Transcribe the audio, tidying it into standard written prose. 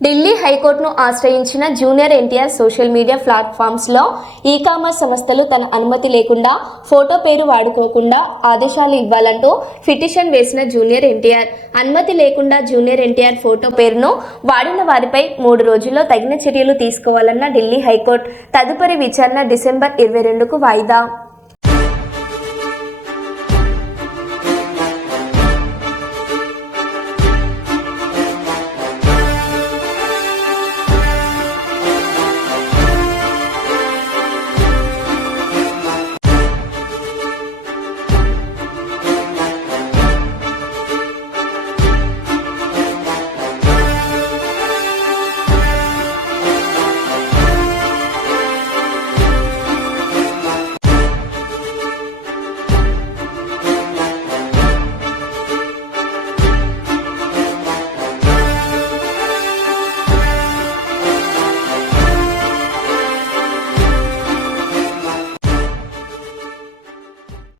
ఢిల్లీ హైకోర్టును ఆశ్రయించిన junior NTR social media ప్లాట్ఫామ్స్లో ఈ-కామర్స్ సంస్థలు తన అనుమతి లేకుండా ఫోటో పేరు వాడుకోకుండా ఆదేశాలు ఇవ్వాలంటూ పిటిషన్ వేసిన జూనియర్ ఎన్టీఆర్ అనుమతి లేకుండా జూనియర్ ఎన్టీఆర్ ఫోటో పేరును వాడిన వారిపై 3 రోజుల్లో తగిన చర్యలు తీసుకోవాలన్న ఢిల్లీ హైకోర్టు తదుపరి విచారణ డిసెంబర్ 22కు వాయిదా.